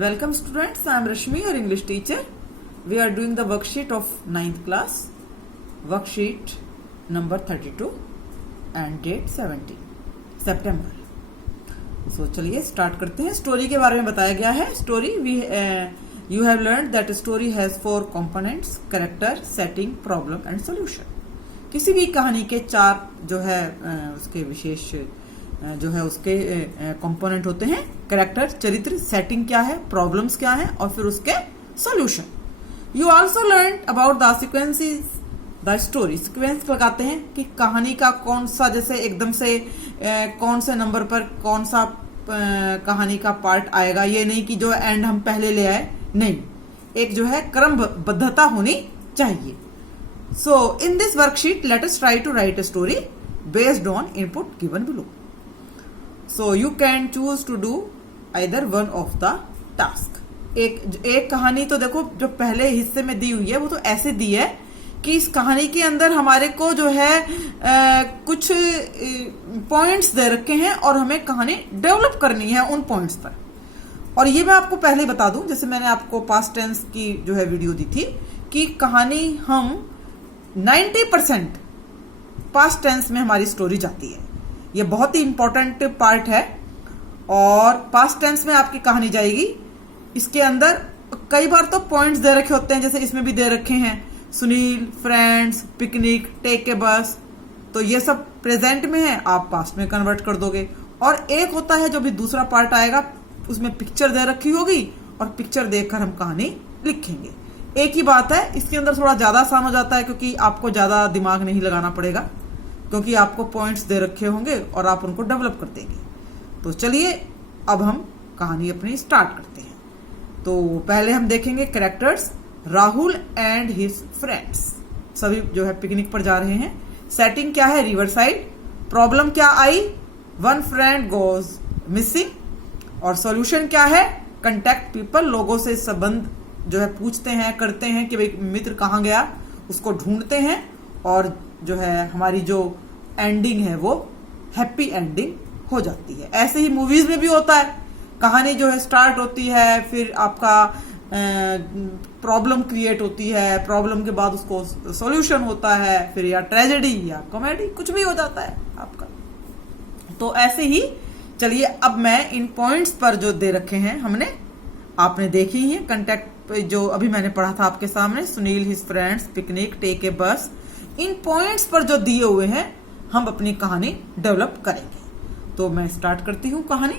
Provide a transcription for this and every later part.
Welcome students, I am Rashmi, your English teacher. We are doing the worksheet of 9th class, worksheet number 32 and date 17 September. So चलिए start करते हैं. Story के बारे में बताया गया है. Story you have learned that story has 4 components: character, setting, problem and solution. किसी भी कहानी के 4 जो है उसके विशेष जो है उसके कंपोनेंट होते हैं. कैरेक्टर, चरित्र, सेटिंग क्या है, प्रॉब्लम्स क्या है और फिर उसके solution. You also learn about the sequences the story. Sequence लगाते हैं कि कहानी का कौन सा, जैसे एकदम से कौन से नंबर पर कौन सा कहानी का पार्ट आएगा. ये नहीं कि जो एंड हम पहले ले आए, नहीं, एक जो है क्रमबद्धता होनी चाहिए. So in this worksheet let us try to write a story based on input given below. So you can choose to do either one of the task. एक कहानी तो देखो जो पहले हिस्से में दी हुई है वो तो ऐसे दी है कि इस कहानी के अंदर हमारे को जो है कुछ पॉइंट्स दे रखे हैं और हमें कहानी डेवलप करनी है उन पॉइंट्स पर. और ये मैं आपको पहले ही बता दूं, जैसे मैंने आपको पास्ट टेंस की जो है वीडियो दी थी कि कहानी हम 90% पास्ट टेंस में हमारी स्टोरी जाती है. ये बहुत ही इंपॉर्टेंट पार्ट है और पास्ट टेंस में आपकी कहानी जाएगी. इसके अंदर कई बार तो पॉइंट्स दे रखे होते हैं, जैसे इसमें भी दे रखे हैं Sunil, friends, picnic, take a bus. तो ये सब प्रेजेंट में है, आप पास्ट में कन्वर्ट कर दोगे. और एक होता है जो भी दूसरा पार्ट आएगा, उसमें पिक्चर दे रखी होगी और पिक्चर देखकर हम कहानी लिखेंगे. एक ही बात है, इसके अंदर थोड़ा ज्यादा आसान हो जाता है क्योंकि आपको ज्यादा दिमाग नहीं लगाना पड़ेगा, क्योंकि आपको पॉइंट्स दे रखे होंगे और आप उनको डेवलप कर देंगे. तो चलिए अब हम कहानी अपनी स्टार्ट करते हैं. तो पहले हम देखेंगे characters. Rahul and his friends, सभी जो है पिकनिक पर जा रहे हैं. सेटिंग क्या है, रिवर साइड. प्रॉब्लम क्या आई, वन फ्रेंड गोज मिसिंग. और सॉल्यूशन क्या है, कंटेक्ट पीपल, लोगों से संबंध जो है पूछते हैं, करते हैं कि भाई मित्र कहाँ गया, उसको ढूंढते हैं. और जो है हमारी जो एंडिंग है वो हैप्पी एंडिंग हो जाती है. ऐसे ही मूवीज में भी होता है, कहानी जो है स्टार्ट होती है, फिर आपका प्रॉब्लम क्रिएट होती है, प्रॉब्लम के बाद उसको सॉल्यूशन होता है, फिर या ट्रेजेडी या कॉमेडी, कुछ भी हो जाता है आपका. तो ऐसे ही चलिए अब मैं इन पॉइंट्स पर जो दे रखे हैं हमने, आपने देखी ही है. कंटेक्ट जो अभी मैंने पढ़ा था आपके सामने, Sunil, his friends, picnic, take a bus. इन पॉइंट्स पर जो दिए हुए हैं हम अपनी कहानी डेवलप करेंगे. तो मैं स्टार्ट करती हूँ कहानी.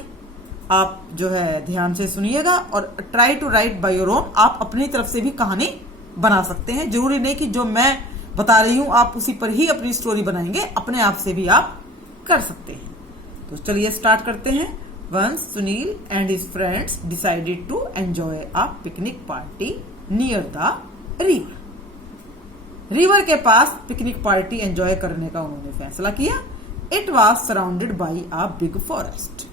आप जो है ध्यान से सुनिएगा और try to write by your own. आप अपनी तरफ से भी कहानी बना सकते हैं. जरूरी नहीं कि जो मैं बता रही हूं आप उसी पर ही अपनी स्टोरी बनाएंगे, अपने आप से भी आप कर सकते हैं. तो चलिए स्टार्ट करते हैं. Once Sunil and his friends decided to enjoy a picnic party near the river. River के पास पिकनिक पार्टी एंजॉय करने का उन्होंने फैसला किया. It was surrounded by a big forest.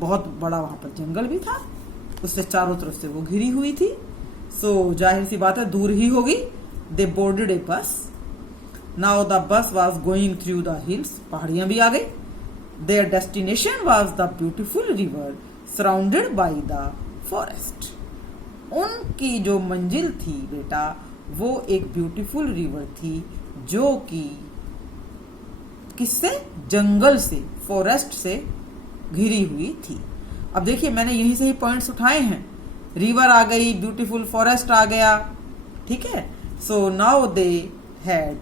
बहुत बड़ा वहां पर जंगल भी था, उससे चारों तरफ से वो घिरी हुई थी. सो जाहिर सी बात है दूर ही होगी. दे बोर्डेड ए बस. Now the bus was going through the hills. पहाड़ियां भी आ गई. There destination was the beautiful river surrounded by the forest. उनकी जो मंजिल थी बेटा, वो एक ब्यूटीफुल रिवर थी जो कि किससे, जंगल से, फॉरेस्ट से घिरी हुई थी. अब देखिए मैंने यहीं से ही पॉइंट्स उठाए हैं. रिवर आ गई, ब्यूटीफुल फॉरेस्ट आ गया, ठीक है. So now they had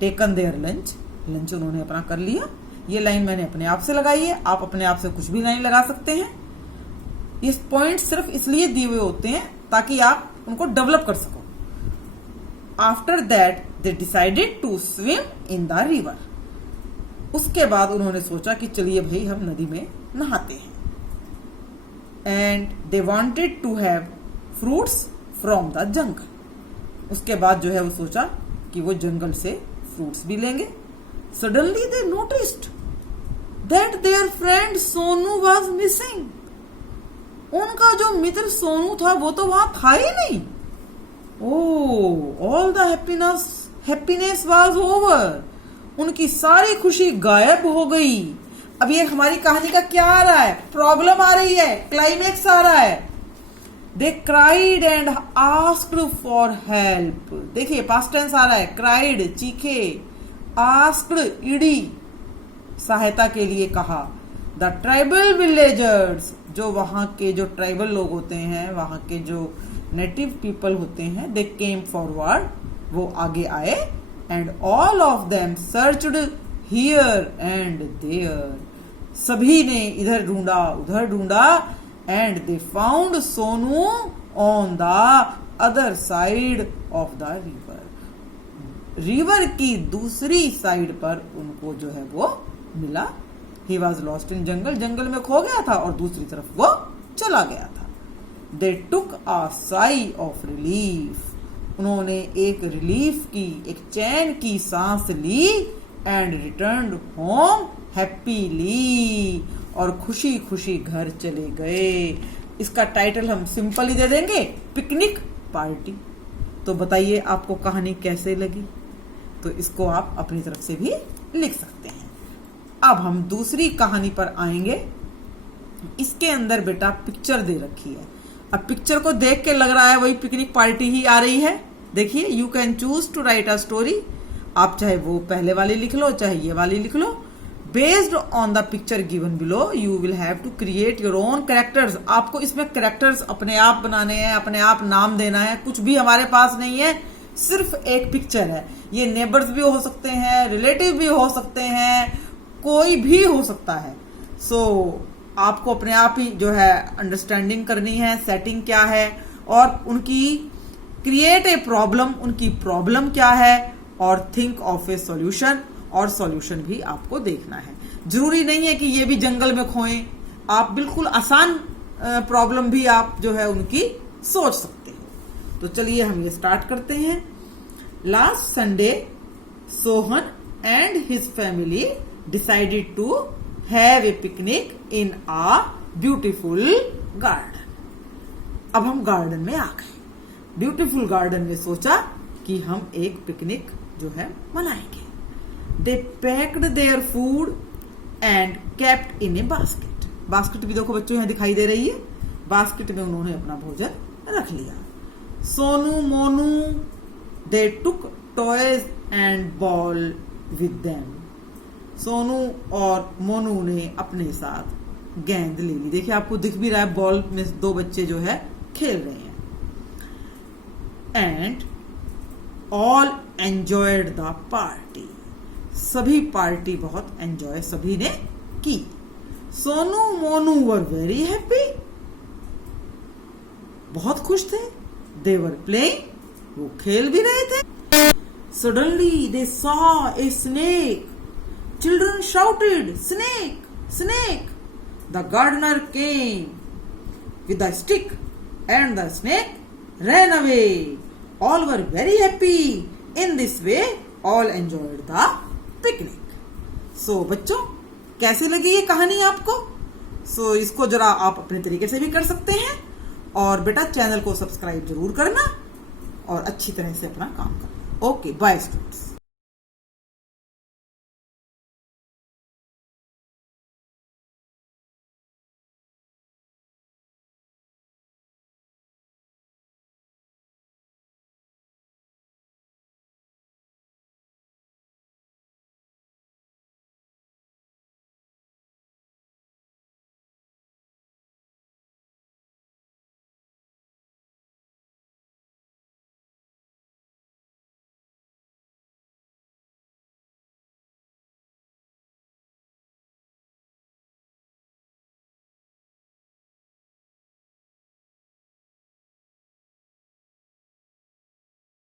taken there lunch. Lunch उन्होंने अपना कर लिया. ये लाइन मैंने अपने आप से लगाई है, आप अपने आप से कुछ भी लाइन लगा सकते हैं. ये पॉइंट सिर्फ इसलिए दिए हुए होते हैं ताकि आप उनको डेवलप कर सको. After that they decided to swim in the river. उसके बाद उन्होंने सोचा कि चलिए भाई हम नदी में नहाते हैं. And they wanted to have fruits from the jungle. उसके बाद जो है वो सोचा कि वो जंगल से फ्रूट्स भी लेंगे. Suddenly they noticed that there friend Sonu was missing. उनका जो मित्र सोनू था वो तो वहां था ही नहीं. All the happiness was over. उनकी सारी खुशी गायब हो गई. अब ये हमारी कहानी का क्या आ रहा है, प्रॉब्लम आ रही है, क्लाइमेक्स आ रहा है. दे cried and asked for help. देखिए पास्ट टेंस आ रहा है, क्राइड चीखे, आस्क्ड ईडी सहायता के लिए कहा। द ट्राइबल विलेजर्स, जो वहां के जो ट्राइबल लोग होते हैं, वहां के जो नेटिव पीपल होते हैं, दे केम फॉरवर्ड, वो आगे आए। And all of them searched here and there, सभी ने इधर ढूंढा उधर ढूंढा। And they found Sonu on the other side of the river, river की दूसरी साइड पर उनको जो है वो मिला। ही वॉज लॉस्ट इन जंगल, जंगल में खो गया था और दूसरी तरफ वो चला गया था। दे टुक अ साई ऑफ रिलीफ, उन्होंने एक रिलीफ की, एक चैन की सांस ली। एंड रिटर्न्ड होम हैप्पीली, और खुशी खुशी घर चले गए। इसका टाइटल हम सिंपल ही दे देंगे, पिकनिक पार्टी। तो बताइए आपको कहानी कैसे लगी? तो इसको आप अपनी तरफ से भी लिख सकते हैं। अब हम दूसरी कहानी पर आएंगे। इसके अंदर बेटा पिक्चर दे रखी है। अब पिक्चर को देख के लग रहा है वही पिकनिक पार्टी ही आ रही है। देखिए, you can choose to write a story. आप चाहे वो पहले वाली लिख लो, चाहे ये वाली लिख लो। Based on the picture given below you will have to create your own characters. आपको इसमें कैरेक्टर्स अपने आप बनाने हैं, अपने आप नाम देना है। कुछ भी हमारे पास नहीं है, सिर्फ एक पिक्चर है। ये नेबर्स भी हो सकते हैं, रिलेटिव भी हो सकते हैं, कोई भी हो सकता है। सो आपको अपने आप ही जो है अंडरस्टैंडिंग करनी है, सेटिंग क्या है, और उनकी क्रिएट ए प्रॉब्लम, उनकी प्रॉब्लम क्या है, और थिंक ऑफ ए सॉल्यूशन, और सॉल्यूशन भी आपको देखना है। जरूरी नहीं है कि ये भी जंगल में खोएं, आप बिल्कुल आसान प्रॉब्लम भी आप जो है उनकी सोच सकते हो। तो चलिए हम ये स्टार्ट करते हैं। Last Sunday Sohan and his family decided to have a picnic in a beautiful garden. अब हम गार्डन में आ गए। ब्यूटीफुल गार्डन में सोचा कि हम एक पिकनिक जो है मनाएंगे। They packed their food and kept in a basket. Basket भी देखो बच्चों यहां दिखाई दे रही है। बास्केट में उन्होंने अपना भोजन रख लिया। Sonu Monu they took toys and ball with them. Sonu और मोनू ने अपने साथ गेंद ले ली। देखिए आपको दिख भी रहा है, बॉल में दो बच्चे जो है खेल रहे हैं। And all enjoyed the party, सभी पार्टी बहुत एंजॉय सभी ने की। Sonu Monu were very happy, बहुत खुश थे। दे वर प्लेइंग, वो खेल भी रहे थे। Suddenly they saw a snake, children shouted snake snake. The gardener came with the stick and the snake ran away. All were very happy. In this way, all enjoyed the picnic. So बच्चों, कैसे लगी ये कहानी आपको? So इसको जरा आप अपने तरीके से भी कर सकते हैं। और बेटा चैनल को सब्सक्राइब जरूर करना और अच्छी तरह से अपना काम करना। Okay, bye students.